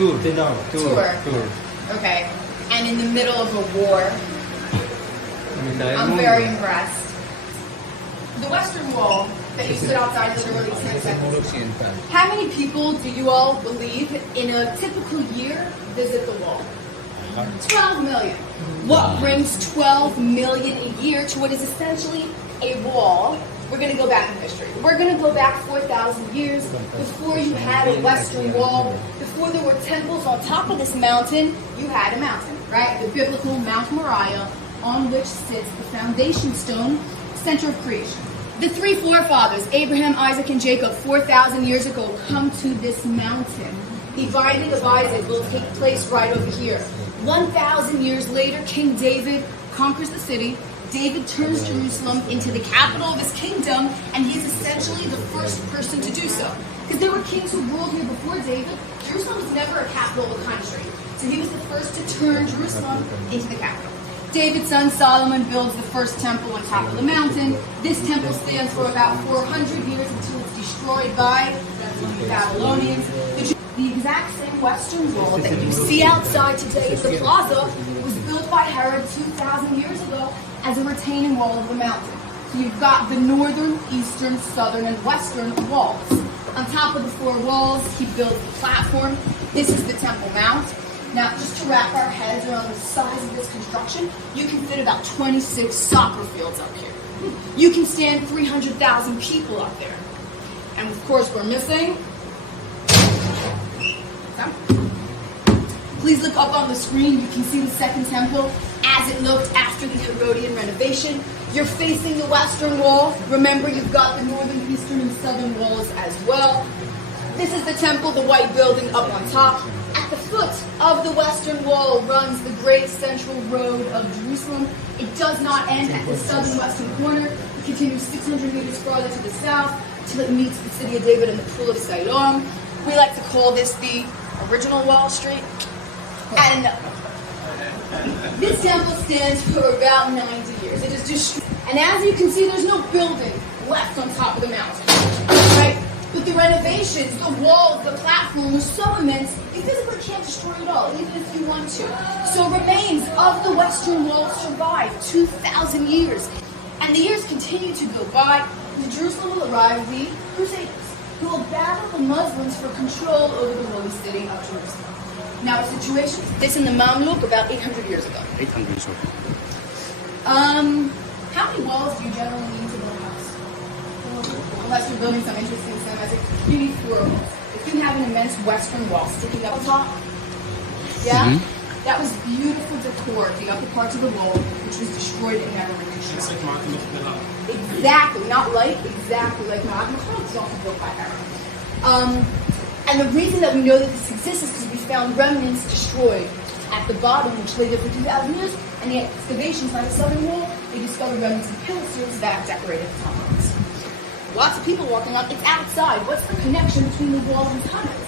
Tour. Okay. And in the middle of a war. I'm very impressed. The Western Wall that you stood outside literally 10 seconds. How many people do you all believe in a typical year visit the wall? 12 million. What brings 12 million a year to what is essentially a wall? We're going to go back in history. We're going to go back 4,000 years before you had a Western Wall, before there were temples on top of this mountain. You had a mountain, right? The biblical Mount Moriah, on which sits the foundation stone, center of creation. The three forefathers, Abraham, Isaac, and Jacob, 4,000 years ago, come to this mountain. The binding of Isaac will take place right over here. 1,000 years later, King David conquers the city. David turns Jerusalem into the capital of his kingdom, and he is essentially the first person to do so. Because there were kings who ruled here before David. Jerusalem was never a capital of a country. So he was the first to turn Jerusalem into the capital. David's son Solomon builds the first temple on top of the mountain. This temple stands for about 400 years until it's destroyed by the Babylonians. The exact same Western Wall that you see outside today at the plaza was built by Herod 2,000 years ago as a retaining wall of the mountain. So you've got the northern, eastern, southern, and western walls. On top of the four walls, he built the platform. This is the Temple Mount. Now, just to wrap our heads around the size of this construction, you can fit about 26 soccer fields up here. You can stand 300,000 people up there. And of course, we're missing. Please look up on the screen. You can see the Second Temple as it looked after the Herodian renovation. You're facing the Western Wall. Remember, you've got the northern, eastern, and southern walls as well. This is the temple, the white building up on top. At the foot of the Western Wall runs the great central road of Jerusalem. It does not end at the southern western corner. It continues 600 meters farther to the south till it meets the city of David and the pool of Siloam. We like to call this the original Wall Street. And this temple stands for about 90 years. It is destroyed. And as you can see, there's no building left on top of the mountain. Right? But the renovations, the walls, the platform was so immense, you physically can't destroy it all, even if you want to. So remains of the Western Wall survived 2,000 years. And the years continue to go by. To Jerusalem will arrive the Crusaders, who will battle the Muslims for control over the holy city of Jerusalem. Now, a situation, this in the Mamluk about 800 years ago. 800 years ago. How many walls do you generally need to build a house? Unless you're building some interesting cinematic, you need 4 walls. If you have an immense Western Wall sticking up on top, yeah, that was beautiful decor, the upper parts of the wall, which was destroyed and never reconstructed. It's like Martin Luther. Exactly, not like, exactly like Magna Carta was also built by Herod. And the reason that we know that this exists is because we found remnants destroyed at the bottom, which lay there for 2,000 years, and the excavations by the southern wall, they discovered remnants of pilasters that decorated the tunnels. Lots of people walking up. It's outside. What's the connection between the walls and tunnels?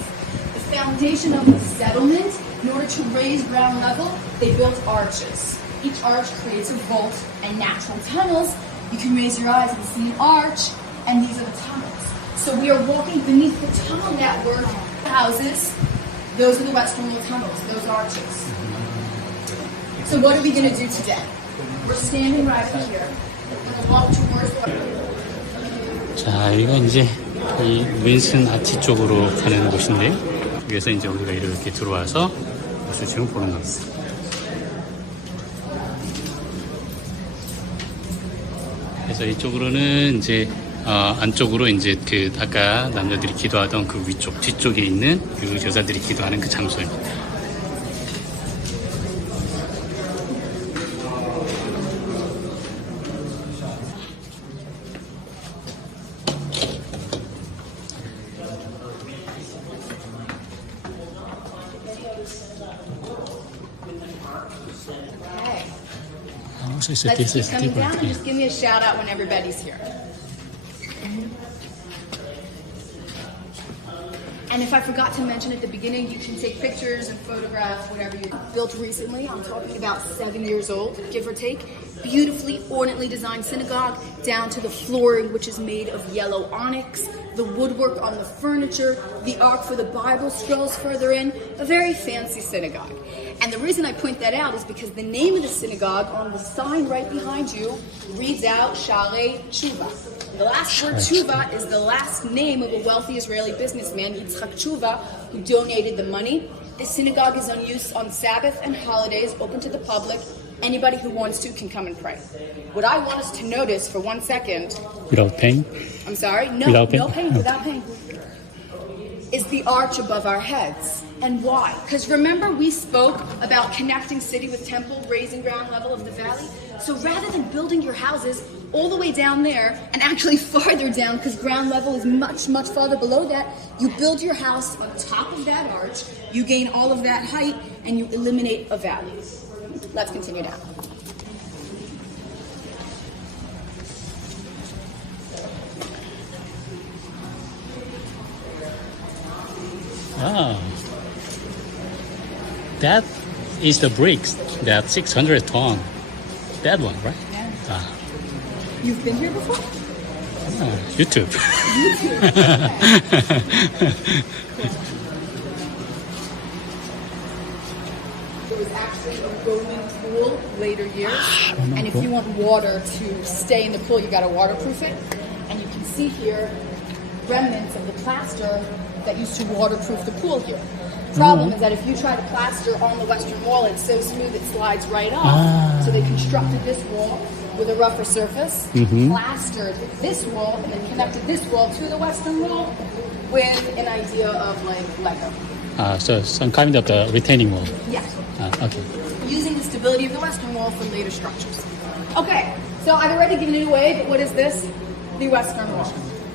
The foundation of the settlement, in order to raise ground level, they built arches. Each arch creates a vault and natural tunnels. You can raise your eyes and see an arch, and these are the tunnels. So we are walking beneath the tunnel network houses. Those are the Western Wall tunnels, those arches. So what are we going to do today? We're standing right here. We're going to walk towards the... 자, 여기가 이제 이 윈슨 아치 쪽으로 가는 곳인데, 여기서 이제 우리가 이렇게 들어와서 옷을 지금 보는 겁니다. 그래서 이쪽으로는 이제 안쪽으로 이제 그 아까 남자들이 기도하던 그 위쪽 뒤쪽에 있는 그 여자들이 기도하는 그 장소입니다. Let's keep coming down and just give me a shout out when everybody's here. And if I forgot to mention at the beginning, you can take pictures and photographs, whatever you built recently. I'm talking about 7 years old, give or take. Beautifully, ornately designed synagogue, down to the flooring, which is made of yellow onyx. the woodwork on the furniture, the ark for the Bible scrolls further in, a very fancy synagogue. And the reason I point that out is because the name of the synagogue on the sign right behind you reads out Sharei Tshuva. The last word Tshuva is the last name of a wealthy Israeli businessman, Yitzchak Tshuva, who donated the money. This synagogue is on use on Sabbath and holidays, open to the public. Anybody who wants to can come and pray. What I want us to notice for 1 second... Without paying? I'm sorry? No, Without paying? no paying, without paying. Is the arch above our heads. And why? Because remember we spoke about connecting city with temple, raising ground level of the valley? So rather than building your houses all the way down there, and actually farther down, because ground level is much, much farther below that, you build your house on top of that arch, you gain all of that height, and you eliminate a valley. Let's continue down. Ah, that is the bricks, that 600 ton. That one, right? Yeah. Ah, You've been here before? YouTube. There was actually a Roman pool later years, and if you want water to stay in the pool, you got to waterproof it. And you can see here remnants of the plaster that used to waterproof the pool here. Problem is that if you try to plaster on the western wall, it's so smooth it slides right off. So they constructed this wall with a rougher surface, plastered this wall, and then connected this wall to the western wall with an idea of like Lego. So some kind of the retaining wall. Yes. Okay. Using the stability of the western wall for later structures. Okay, so I've already given it away, but what is this? The western wall.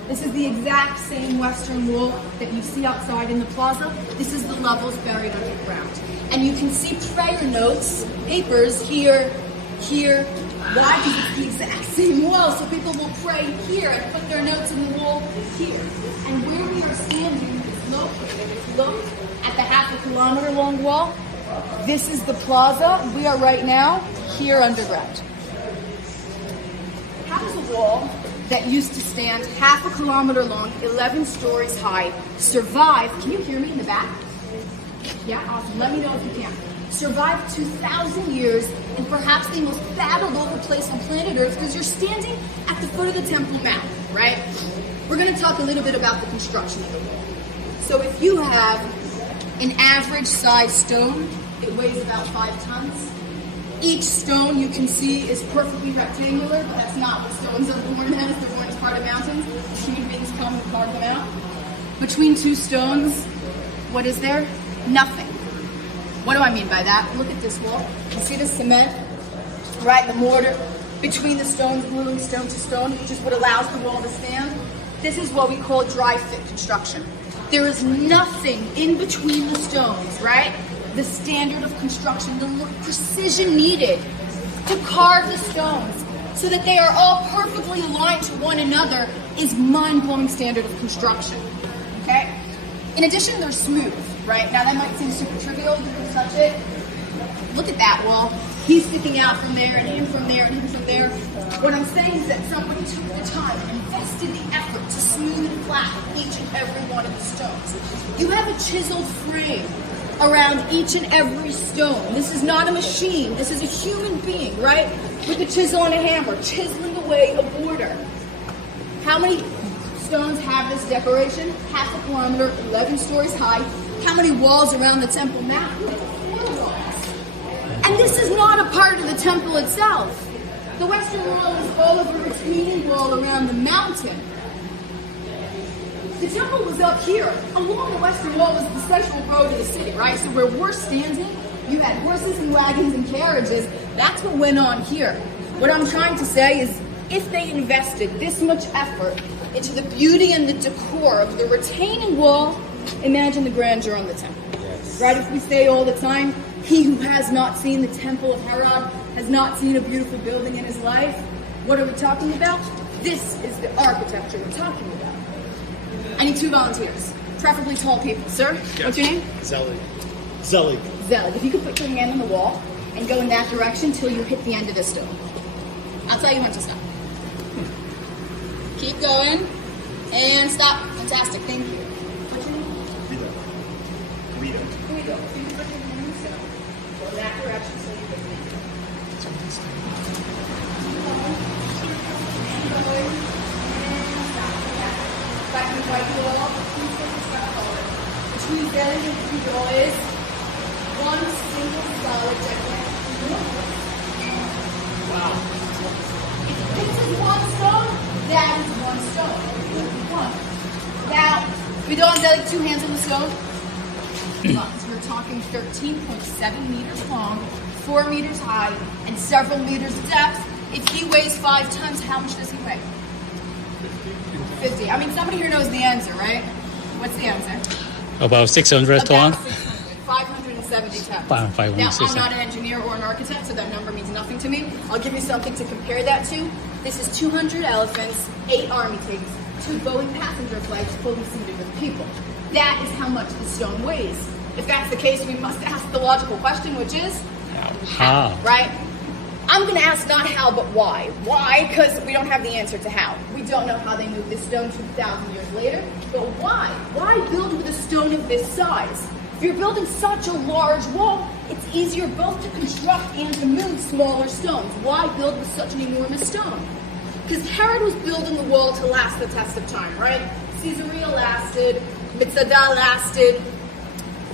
This is the exact same western wall that you see outside in the plaza. This is the levels buried underground. And you can see prayer notes, papers here, here. Why? Because it's the exact same wall, so people will pray here and put their notes in the wall here. And where we are standing is located. If you look at the half-a-kilometer long wall, this is the plaza. We are right now here underground. How does a wall that used to stand half a kilometer long, 11 stories high, survive? Can you hear me in the back? Yeah, awesome. Let me know if you can. Survived 2,000 years in perhaps the most battled over place on planet Earth because you're standing at the foot of the Temple Mount, right? We're going to talk a little bit about the construction of the wall. So if you have an average size stone, it weighs about 5 tons. Each stone you can see is perfectly rectangular, but that's not what stones are born as. They're born as part of mountains. Human beings come and carve them out. Between two stones, what is there? Nothing. What do I mean by that? Look at this wall. You see the cement, right? The mortar between the stones, gluing stone to stone, which is what allows the wall to stand. This is what we call dry fit construction. There is nothing in between the stones, right? The standard of construction, the precision needed to carve the stones so that they are all perfectly aligned to one another is mind-blowing standard of construction, okay? In addition, they're smooth, right? Now that might seem super trivial, you can touch it. Look at that wall. He's sticking out from there, and him from there, and him from there. What I'm saying is that somebody took the time and invested the effort to smooth and flatten each and every one of the stones. You have a chiseled frame around each and every stone. This is not a machine. This is a human being, right? With a chisel and a hammer, chiseling away a border. How many stones have this decoration? Half a kilometer, 11 stories high. How many walls around the Temple Mount? 4 walls. And this is not a part of the temple itself. The western wall is all of a retaining wall around the mountain. The temple was up here. Along the western wall was the central road of the city, right? So where we're standing, you had horses and wagons and carriages. That's what went on here. What I'm trying to say is if they invested this much effort into the beauty and the decor of the retaining wall, imagine the grandeur on the temple. Yes. Right? If we say all the time, he who has not seen the temple of Herod has not seen a beautiful building in his life. What are we talking about? This is the architecture we're talking about. I need 2 volunteers, preferably tall people. Sir, yes. What's your name? Zelig. Zelig. Zelig. If you could put your hand on the wall and go in that direction till you hit the end of this stone. I'll tell you when to stop. Keep going. And stop. Fantastic. Thank you. Guido. Guido. You can put your hand in the stone. Go that direction so you can make it. Back to the right wall. Which means that the wall is one single solid gigantic. Wow. This is one stone. That is one stone. One. Now, we don't have like two hands on the stone. So we're talking 13.7 meters long, 4 meters high, and several meters depth. If he weighs 5 tons, how much does he weigh? 50. I mean, somebody here knows the answer, right? What's the answer? About 600 ton. About 600. 570 tons. Wow, 570. Now, I'm not an engineer or an architect, so that number means nothing to me. I'll give you something to compare that to. This is 200 elephants, 8 army tanks, 2 Boeing passenger flights fully seated with people. That is how much the stone weighs. If that's the case, we must ask the logical question, which is how, right? I'm going to ask not how, but why. Why? Because we don't have the answer to how. We don't know how they moved this stone 2,000 years later, but why? Why build with a stone of this size? If you're building such a large wall, it's easier both to construct and to move smaller stones. Why build with such an enormous stone? Because Herod was building the wall to last the test of time, right? Caesarea lasted, Mitzada lasted,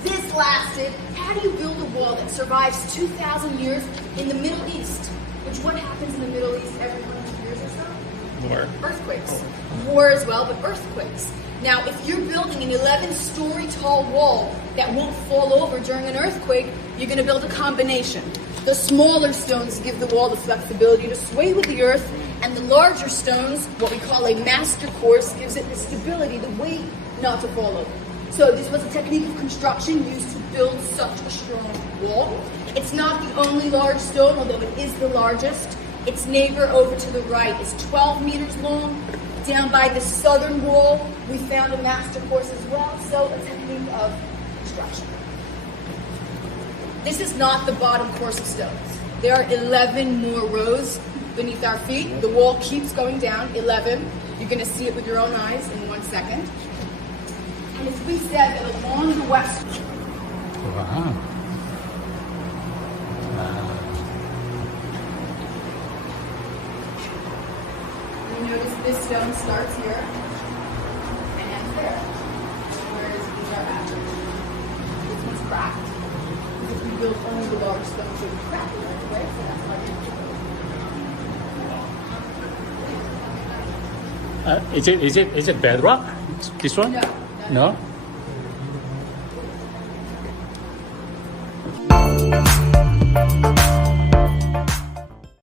this lasted. How do you build a wall that survives 2,000 years in the Middle East? Which what happens in the Middle East every 100 years or so? War. Earthquakes. War as well, but earthquakes. Now, if you're building an 11-story tall wall that won't fall over during an earthquake, you're going to build a combination. The smaller stones give the wall the flexibility to sway with the earth, and the larger stones, what we call a master course, gives it the stability, the weight not to fall over. So this was a technique of construction used to build such a strong wall. It's not the only large stone, although it is the largest. Its neighbor over to the right is 12 meters long. Down by the southern wall, we found a master course as well, so a technique of construction. This is not the bottom course of stones. There are 11 more rows beneath our feet. The wall keeps going down, 11. You're going to see it with your own eyes in 1 second. And as we said, that along the west... Wow. You notice this stone starts here and ends there, whereas these are average. This one's cracked. Because we built only the large stones, so we crack it right away, so that's why Is it bedrock? This one? No. No?